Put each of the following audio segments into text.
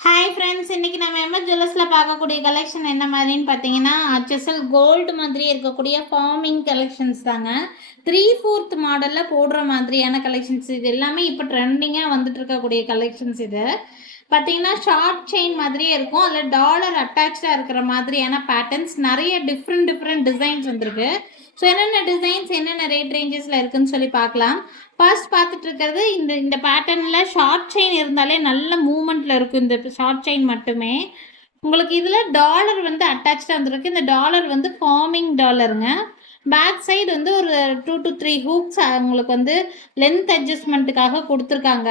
Hi friends, இன்றைக்கி நம்ம MS ஜுவல்லர்ஸில் பார்க்கக்கூடிய கலெக்ஷன் என்ன மாதிரின்னு பார்த்தீங்கன்னா, HSL கோல்டு மாதிரி இருக்கக்கூடிய ஃபார்மிங் கலெக்ஷன்ஸ் தாங்க. 3/4 மாடலில் போடுற மாதிரியான கலெக்ஷன்ஸ் இது எல்லாமே இப்போ ட்ரெண்டிங்காக வந்துட்டு இருக்கக்கூடிய கலெக்ஷன்ஸ் இது. பார்த்தீங்கன்னா ஷார்ட் செயின் மாதிரியே இருக்கும், அதில் டாலர் அட்டாச்சாக இருக்கிற மாதிரியான பேட்டர்ன்ஸ் நிறைய டிஃப்ரெண்ட் டிசைன்ஸ் வந்திருக்கு. ஸோ என்னென்ன டிசைன்ஸ் என்னென்ன ரேட் ரேஞ்சஸில் இருக்குதுன்னு சொல்லி பார்க்கலாம். ஃபர்ஸ்ட் பார்த்துட்டு இருக்கிறது இந்த பேட்டர்னில் ஷார்ட் செயின் இருந்தாலே நல்ல மூமெண்ட்டில் இருக்கும். இந்த ஷார்ட் செயின் மட்டுமே உங்களுக்கு இதில் டாலர் வந்து அட்டாச்சாக வந்துருக்கு. இந்த டாலர் வந்து ஃபார்மிங் டாலருங்க. பேக் சைடு வந்து ஒரு 2 to 3 ஹூக்ஸ் உங்களுக்கு வந்து லென்த் அட்ஜஸ்ட்மெண்ட்டுக்காக கொடுத்துருக்காங்க.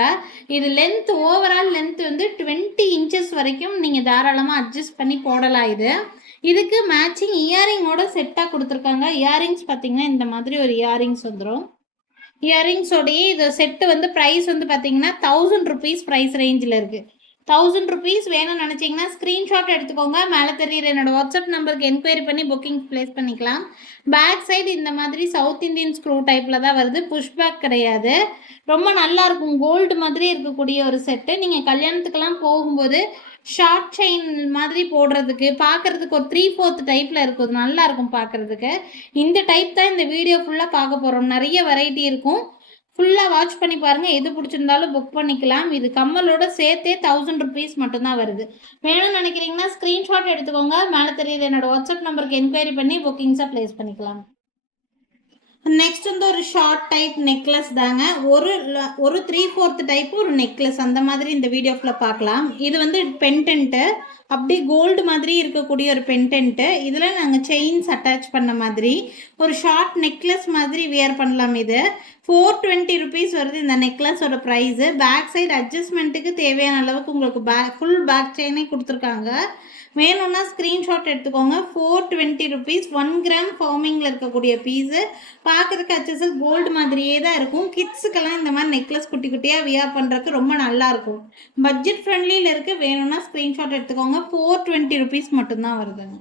இது லென்த் ஓவரால் லென்த் வந்து 20 இன்ச்சஸ் வரைக்கும் நீங்கள் தாராளமாக அட்ஜஸ்ட் பண்ணி போடலாம். இதுக்கு மேட்சிங் இயரிங்கோட செட்டாக கொடுத்துருக்காங்க. இயரிங்ஸ் பார்த்தீங்கன்னா இந்த மாதிரி ஒரு இயரிங்ஸ் வந்துடும். இயரிங்ஸோடைய இது செட்டு வந்து ப்ரைஸ் வந்து பார்த்தீங்கன்னா 1000 rupees ப்ரைஸ் ரேஞ்சில் இருக்குது. 1000 rupees வேணும்னு நினச்சிங்கன்னா ஸ்க்ரீன்ஷாட் எடுத்துக்கோங்க. மேலே தெரியுற என்னோட வாட்ஸ்அப் நம்பருக்கு என்கொயரி பண்ணி புக்கிங் ப்ளேஸ் பண்ணிக்கலாம். பேக் சைடு இந்த மாதிரி சவுத் இந்தியன் ஸ்க்ரூ டைப்பில் தான் வருது, புஷ்பேக் கிடையாது. ரொம்ப நல்லாயிருக்கும், கோல்டு மாதிரி இருக்கக்கூடிய ஒரு செட்டு. நீங்கள் கல்யாணத்துக்கெல்லாம் போகும்போது ஷார்ட் செயின் மாதிரி போடுறதுக்கு பார்க்குறதுக்கு ஒரு 3/4 டைப்பில் இருக்குது, நல்லாயிருக்கும் பார்க்குறதுக்கு. இந்த டைப் தான் இந்த வீடியோ ஃபுல்லாக பார்க்க போகிறோம். நிறைய வெரைட்டி இருக்கும், ஃபுல்லாக வாட்ச் பண்ணி பாருங்கள். எது பிடிச்சிருந்தாலும் புக் பண்ணிக்கலாம். இது கம்மலோட சேர்த்தே 1000 rupees மட்டும்தான் வருது. வேணும்னு நினைக்கிறீங்கன்னா ஸ்க்ரீன்ஷாட் எடுத்துக்கோங்க. மேலே தெரியுது என்னோட வாட்ஸ்அப் நம்பருக்கு என்கொயரி பண்ணி புக்கிங்ஸாக ப்ளேஸ் பண்ணிக்கலாம். நெக்ஸ்ட் வந்து ஒரு ஷார்ட் டைப் நெக்லஸ் தாங்க. ஒரு 3/4 டைப் ஒரு நெக்லஸ் அந்த மாதிரி இந்த வீடியோவில் பார்க்கலாம். இது வந்து பென்டென்ட்டு, அப்படி கோல்டு மாதிரி இருக்கக்கூடிய ஒரு பென்டென்ட்டு. இதில் நாங்கள் செயின்ஸ் அட்டாச் பண்ண மாதிரி ஒரு ஷார்ட் நெக்லஸ் மாதிரி வியர் பண்ணலாம். இது 420 rupees வருது இந்த நெக்லஸோட ப்ரைஸு. பேக் சைடு அட்ஜஸ்ட்மெண்ட்டுக்கு தேவையான அளவுக்கு உங்களுக்கு ஃபுல் பேக் செயினே கொடுத்துருக்காங்க. வேணும்னா ஸ்க்ரீன்ஷாட் எடுத்துக்கோங்க. 420 rupees 1 கிராம் ஃபார்மிங்கில் இருக்கக்கூடிய பீஸு. பார்க்குறதுக்கு HSL கோல்டு மாதிரியே தான் இருக்கும். கிட்ஸுக்கெல்லாம் இந்த மாதிரி நெக்லஸ் குட்டி குட்டியாக வியர் பண்ணுறதுக்கு ரொம்ப நல்லாயிருக்கும். பட்ஜெட் ஃப்ரெண்ட்லியில் இருக்குது. வேணும்னா ஸ்க்ரீன்ஷாட் எடுத்துக்கோங்க. 420 rupees மட்டும்தான் வருதுங்க.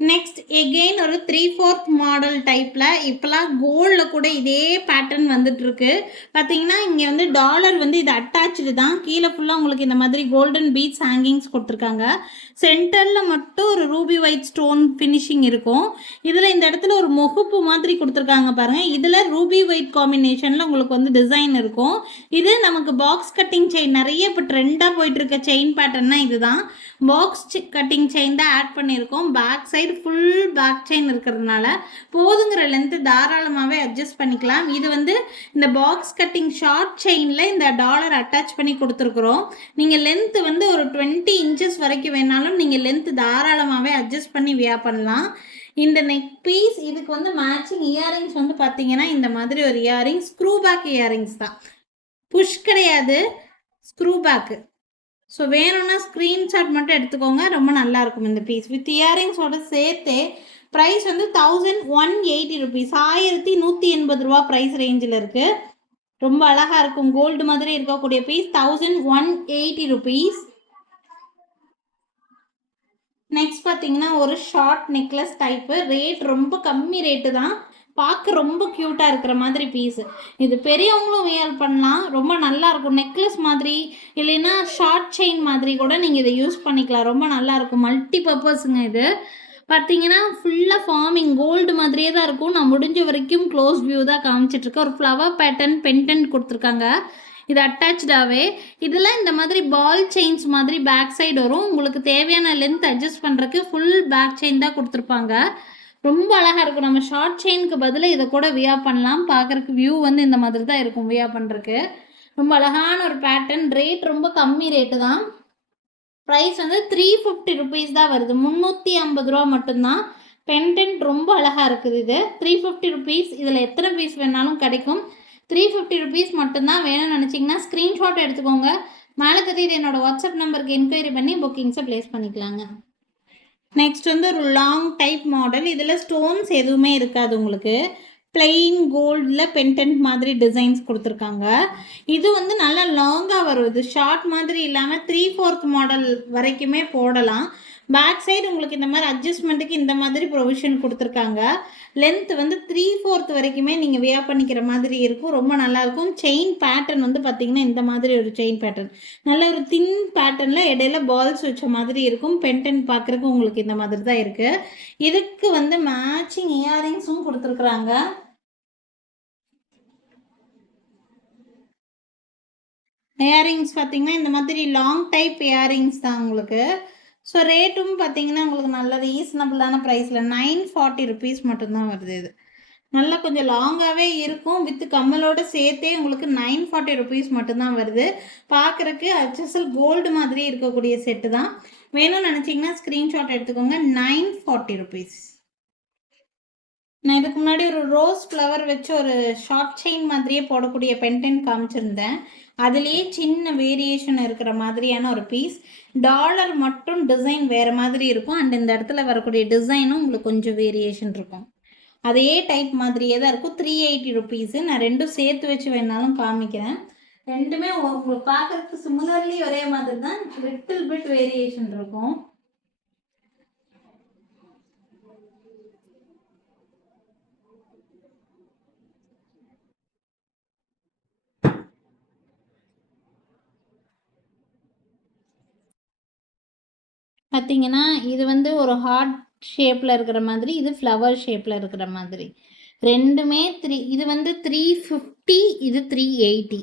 நெக்ஸ்ட் எகெயின் ஒரு 3/4 மாடல் டைப்பில் இப்போலாம் கோல்டில் கூட இதே பேட்டர்ன் வந்துட்டுருக்கு. பார்த்தீங்கன்னா இங்கே வந்து டாலர் வந்து இது அட்டாச்சு தான். கீழே ஃபுல்லாக உங்களுக்கு இந்த மாதிரி கோல்டன் பீட்ஸ் ஹேங்கிங்ஸ் கொடுத்துருக்காங்க. சென்டரில் மட்டும் ஒரு ரூபி ஒயிட் ஸ்டோன் ஃபினிஷிங் இருக்கும். இதில் இந்த இடத்துல ஒரு முகுப்பு மாதிரி கொடுத்துருக்காங்க பாருங்கள். இதில் ரூபி ஒயிட் காம்பினேஷனில் உங்களுக்கு வந்து டிசைன் இருக்கும். இது நமக்கு பாக்ஸ் கட்டிங் செயின், நிறைய இப்போ ட்ரெண்டாக போயிட்டுருக்க செயின் பேட்டர்னா இதுதான். பாக்ஸ் கட்டிங் செயின் தான் ஆட் பண்ணியிருக்கோம். Back side full back chain இருக்கிறதுனால போதுங்கிற லென்த்து தாராளமாகவே அட்ஜஸ்ட் பண்ணிக்கலாம். இது வந்து இந்த பாக்ஸ் கட்டிங் ஷார்ட் செயினில் இந்த டாலர் அட்டாச் பண்ணி கொடுத்துருக்குறோம். நீங்கள் லென்த்து வந்து ஒரு 20 இன்ச்சஸ் வரைக்கும் வேணாலும் நீங்கள் லென்த்து தாராளமாகவே அட்ஜஸ்ட் பண்ணி வியர் பண்ணலாம். இந்த நெக் பீஸ் இதுக்கு வந்து மேட்சிங் இயரிங்ஸ் வந்து பார்த்தீங்கன்னா இந்த மாதிரி ஒரு இயரிங்ஸ், ஸ்க்ரூ பேக் இயரிங்ஸ் தான், புஷ் கிடையாது, ஸ்க்ரூ பேக்கு. ஸோ வேணும்னா ஸ்க்ரீன்ஷாட் மட்டும் எடுத்துக்கோங்க. ரொம்ப நல்லாயிருக்கும் இந்த பீஸ் வித் இயரிங்ஸோட சேர்த்தே. ப்ரைஸ் வந்து 1180 rupees, 1180 ரூபா ப்ரைஸ் ரேஞ்சில் இருக்குது. ரொம்ப அழகாக இருக்கும், கோல்டு மாதிரி இருக்கக்கூடிய பீஸ் 1180 rupees. நெக்ஸ்ட் பார்த்தீங்கன்னா ஒரு ஷார்ட் நெக்லஸ் டைப்பு. ரேட் ரொம்ப கம்மி ரேட்டு தான், பார்க்க ரொம்ப க்யூட்டாக இருக்கிற மாதிரி பீஸு. இது பெரியவங்களும் வியர் பண்ணலாம், ரொம்ப நல்லாயிருக்கும். நெக்லஸ் மாதிரி இல்லைன்னா ஷார்ட் செயின் மாதிரி கூட நீங்கள் இதை யூஸ் பண்ணிக்கலாம். ரொம்ப நல்லாயிருக்கும், மல்டி பர்பஸுங்க. இது பார்த்தீங்கன்னா ஃபுல்லாக ஃபார்மிங் கோல்டு மாதிரியே தான் இருக்கும். நான் முடிஞ்ச வரைக்கும் க்ளோஸ் வியூ தான் காமிச்சிட்ருக்கேன். ஒரு ஃப்ளவர் பேட்டர்ன் பென்டென்ட் கொடுத்துருக்காங்க. இது அட்டாச்சாகவே இதில் இந்த மாதிரி பால் செயின்ஸ் மாதிரி பேக் சைடு வரும். உங்களுக்கு தேவையான லென்த் அட்ஜஸ்ட் பண்ணுறதுக்கு ஃபுல் பேக் செயின் தான் கொடுத்துருப்பாங்க. ரொம்ப அழகாக இருக்கும். நம்ம ஷார்ட் செயினுக்கு பதிலாக இதை கூட வியர் பண்ணலாம். பார்க்குறதுக்கு வியூ வந்து இந்த மாதிரி தான் இருக்கும் வியர் பண்ணுறதுக்கு. ரொம்ப அழகான ஒரு பேட்டர்ன். ரேட் ரொம்ப கம்மி ரேட்டு தான். ப்ரைஸ் வந்து 350 rupees தான் வருது, 350 ரூபா மட்டும்தான். பென்டென்ட் ரொம்ப அழகாக இருக்குது. இது 350 rupees. இதில் எத்தனை பீஸ் வேணாலும் கிடைக்கும். 350 rupees மட்டும்தான். வேணும்னு நினச்சிங்கன்னா ஸ்க்ரீன்ஷாட் எடுத்துக்கோங்க. மேலே தெரியுது என்னோட வாட்ஸ்அப் நம்பருக்கு என்கொயரி பண்ணி புக்கிங்ஸை ப்ளேஸ் பண்ணிக்கலாங்க. நெக்ஸ்ட் வந்து ஒரு லாங் டைப் மாடல். இதில் ஸ்டோன்ஸ் எதுவுமே இருக்காது, உங்களுக்கு பிளெயின் கோல்டில் பென்டென்ட் மாதிரி டிசைன்ஸ் கொடுத்துருக்காங்க. இது வந்து நல்லா லாங்காக வரும். இது ஷார்ட் மாதிரி இல்லாமல் 3/4 மாடல் வரைக்குமே போடலாம். பேக் சைடு உங்களுக்கு இந்த மாதிரி அட்ஜஸ்ட்மெண்ட்டுக்கு இந்த மாதிரி ப்ரொவிஷன் கொடுத்துருக்காங்க. லென்த் வந்து 3/4 வரைக்குமே நீங்கள் வியர் பண்ணிக்கிற மாதிரி இருக்கும். ரொம்ப நல்லாயிருக்கும். செயின் பேட்டர்ன் வந்து பார்த்திங்கன்னா இந்த மாதிரி ஒரு செயின் பேட்டர்ன், நல்ல ஒரு தின் பேட்டர்னில் இடையில பால்ஸ் வச்ச மாதிரி இருக்கும். பென்டென்ட் பார்க்குறதுக்கு உங்களுக்கு இந்த மாதிரி தான் இருக்குது. இதுக்கு வந்து மேட்சிங் இயரிங்ஸும் கொடுத்துருக்குறாங்க. இயரிங்ஸ் பார்த்திங்கன்னா இந்த மாதிரி லாங் டைப் இயரிங்ஸ் தான் உங்களுக்கு. ஸோ ரேட்டும் பார்த்திங்கன்னா உங்களுக்கு நல்ல ரீசனபிளான ப்ரைஸில் 940 ருபீஸ் மட்டும்தான் வருது. இது நல்லா கொஞ்சம் லாங்காகவே இருக்கும். வித் கம்மலோடு சேர்த்தே உங்களுக்கு 940 ருபீஸ் மட்டும்தான் வருது. பார்க்குறக்கு HSL கோல்டு மாதிரி இருக்கக்கூடிய செட்டு தான். வேணும்னு நினச்சிங்கன்னா ஸ்க்ரீன்ஷாட் எடுத்துக்கோங்க. 940 ருபீஸ். நான் இதுக்கு முன்னாடி ஒரு ரோஸ் ஃப்ளவர் வச்சு ஒரு ஷார்ட் செயின் மாதிரியே போடக்கூடிய பென்டென்ட் காமிச்சிருந்தேன். அதுலேயே சின்ன வேரியேஷன் இருக்கிற மாதிரியான ஒரு பீஸ். டாலர் மட்டும் டிசைன் வேறு மாதிரி இருக்கும். அண்ட் இந்த இடத்துல வரக்கூடிய டிசைனும் உங்களுக்கு கொஞ்சம் வேரியேஷன் இருக்கும். அதே டைப் மாதிரியே தான் இருக்கும். 380 ருபீஸு. நான் ரெண்டும் சேர்த்து வச்சு வேணாலும் காமிக்கிறேன். ரெண்டுமே உங்களுக்கு பார்க்குறதுக்கு சிமிலர்லி ஒரே மாதிரி தான், லிட்டில் பிட் வேரியேஷன் இருக்கும். பார்த்தீங்கன்னா இது வந்து ஒரு ஹார்ட் ஷேப்பில் இருக்கிற மாதிரி, இது ஃப்ளவர் ஷேப்பில் இருக்கிற மாதிரி. ரெண்டுமே இது வந்து 350, இது 380.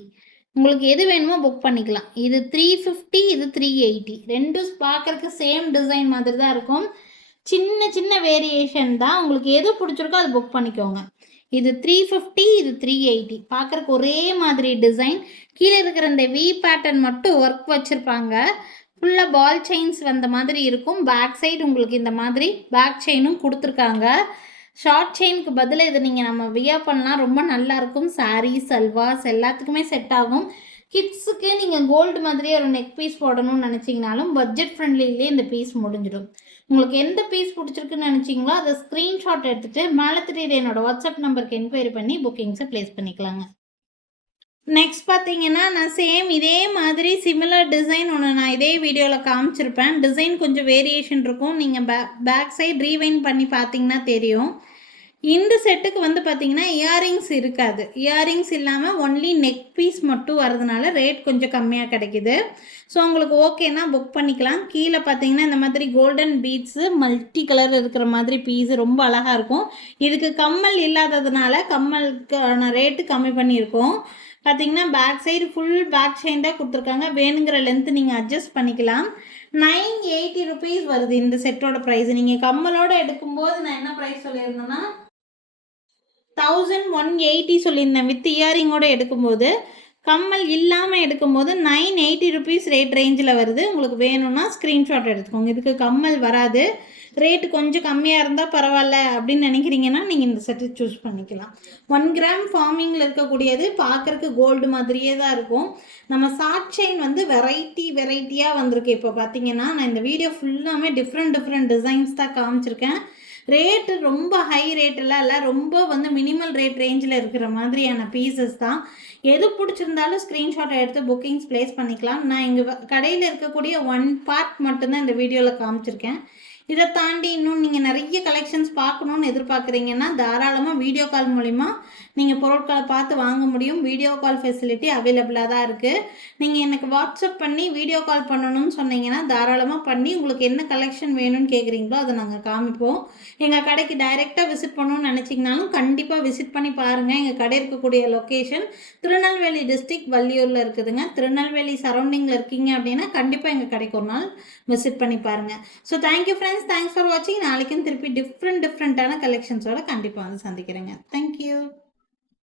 உங்களுக்கு எது வேணுமோ புக் பண்ணிக்கலாம். இது 350, இது 380. ரெண்டும் பார்க்குறதுக்கு சேம் டிசைன் மாதிரி தான் இருக்கும். சின்ன சின்ன வேரியேஷன் தான். உங்களுக்கு எது பிடிச்சிருக்கோ அது புக் பண்ணிக்கோங்க. இது 350, இது 380. பார்க்குறக்கு ஒரே மாதிரி டிசைன். கீழே இருக்கிற இந்த வி பேட்டர்ன் மட்டும் ஒர்க் வச்சுருப்பாங்க. ஃபுல்லாக பால் செயின்ஸ் வந்த மாதிரி இருக்கும். பேக் சைடு உங்களுக்கு இந்த மாதிரி பேக் செயினும் கொடுத்துருக்காங்க. ஷார்ட் செயினுக்கு பதிலாக இதை நீங்கள் நம்ம வியர் பண்ணலாம். ரொம்ப நல்லாயிருக்கும். சாரீ, சல்வாஸ் எல்லாத்துக்குமே செட் ஆகும். கிட்ஸுக்கு நீங்கள் கோல்டு மாதிரியே ஒரு நெக் பீஸ் போடணும்னு நினச்சிங்கனாலும் பட்ஜெட் ஃப்ரெண்ட்லிலே இந்த பீஸ் முடிஞ்சிடும். உங்களுக்கு எந்த பீஸ் பிடிச்சிருக்குன்னு நினச்சிங்களோ அதை ஸ்க்ரீன்ஷாட் எடுத்துகிட்டு மேலே தெரியுற என்னோடய வாட்ஸ்அப் நம்பருக்கு என்கொயரி பண்ணி புக்கிங்ஸை ப்ளேஸ் பண்ணிக்கலாங்க. நெக்ஸ்ட் பார்த்தீங்கன்னா நான் சேம் இதே மாதிரி சிமிலர் டிசைன் ஒன்று நான் இதே வீடியோவில் காமிச்சிருப்பேன். டிசைன் கொஞ்சம் வேரியேஷன் இருக்கும். நீங்கள் பேக் சைட் ரீவைண்ட் பண்ணி பார்த்தீங்கன்னா தெரியும். இந்த செட்டுக்கு வந்து பார்த்தீங்கன்னா இயரிங்ஸ் இருக்காது. இயரிங்ஸ் இல்லாமல் ஒன்லி நெக் பீஸ் மட்டும் வரதுனால ரேட் கொஞ்சம் கம்மியாக கிடைக்குது. ஸோ உங்களுக்கு ஓகேனா புக் பண்ணிக்கலாம். கீழே பார்த்தீங்கன்னா இந்த மாதிரி கோல்டன் பீட்ஸு மல்டி கலர் இருக்கிற மாதிரி பீஸு ரொம்ப அழகாக இருக்கும். இதுக்கு கம்மல் இல்லாததுனால கம்மலுக்கான ரேட்டு கம்மி பண்ணியிருக்கோம். பார்த்தீங்கன்னா back side full back chain தான் கொடுத்துருக்காங்க. வேணுங்கிற லென்த்து நீங்கள் அட்ஜஸ்ட் பண்ணிக்கலாம். 980 ருபீஸ் வருது இந்த செட்டோட ப்ரைஸ். நீங்கள் கம்மலோடு எடுக்கும்போது நான் என்ன ப்ரைஸ் சொல்லியிருந்தேன்னா 1180 சொல்லியிருந்தேன். வித் இயரிங்கோடு எடுக்கும்போது. கம்மல் இல்லாமல் எடுக்கும்போது 980 ருபீஸ் ரேட் ரேஞ்சில் வருது. உங்களுக்கு வேணும்னா ஸ்க்ரீன்ஷாட் எடுத்துக்கோங்க. இதுக்கு கம்மல் வராது. ரேட்டு கொஞ்சம் கம்மியாக இருந்தால் பரவாயில்ல அப்படின்னு நினைக்கிறீங்கன்னா நீங்கள் இந்த செட்டு சூஸ் பண்ணிக்கலாம். 1 கிராம் ஃபார்மிங்கில் இருக்கக்கூடியது பார்க்குறக்கு கோல்டு மாதிரியே தான் இருக்கும். நம்ம ஷார்ட் செயின் வந்து வெரைட்டியாக வந்திருக்கு. இப்போ பார்த்தீங்கன்னா நான் இந்த வீடியோ ஃபுல்லாமே டிஃப்ரெண்ட் டிசைன்ஸ் தான் காமிச்சிருக்கேன். ரேட்டு ரொம்ப ஹை ரேட்டெல்லாம் இல்லை, ரொம்ப வந்து மினிமல் ரேட் ரேஞ்சில் இருக்கிற மாதிரியான பீசஸ் தான். எது பிடிச்சிருந்தாலும் ஸ்க்ரீன்ஷாட்டை எடுத்து புக்கிங்ஸ் ப்ளேஸ் பண்ணிக்கலாம். நான் எங்கள் கடையில் இருக்கக்கூடிய 1 பார்ட் மட்டும்தான் இந்த வீடியோவில் காமிச்சிருக்கேன். இதை தாண்டி இன்னும் நீங்கள் நிறைய கலெக்ஷன்ஸ் பார்க்கணுன்னு எதிர்பார்க்குறீங்கன்னா தாராளமாக வீடியோ கால் மூலிமா நீங்கள் பொருட்களை பார்த்து வாங்க முடியும். வீடியோ கால் ஃபெசிலிட்டி அவைலபிளாக தான் இருக்குது. நீங்கள் எனக்கு வாட்ஸ்அப் பண்ணி வீடியோ கால் பண்ணணும்னு சொன்னீங்கன்னா தாராளமாக பண்ணி உங்களுக்கு என்ன கலெக்ஷன் வேணும்னு கேட்குறீங்களோ அதை நாங்கள் காமிப்போம். எங்கள் கடைக்கு டைரெக்டாக விசிட் பண்ணணும்னு நினச்சிங்கனாலும் கண்டிப்பாக விசிட் பண்ணி பாருங்கள். எங்கள் கடை இருக்கக்கூடிய லொக்கேஷன் திருநெல்வேலி டிஸ்ட்ரிக்ட் வள்ளியூரில் இருக்குதுங்க. திருநெல்வேலி சரௌண்டிங்கில் இருக்கீங்க அப்படின்னா கண்டிப்பாக எங்கள் கடைக்கு ஒரு நாள் விசிட் பண்ணி பாருங்கள். So thank you friends. Thanks for வாட்சிங். நாளைக்கும் திருப்பி டிஃப்ரெண்டான கலெக்ஷன்ஸோட கண்டிப்பாக வந்து சந்திக்கிறேங்க. தேங்க்யூ.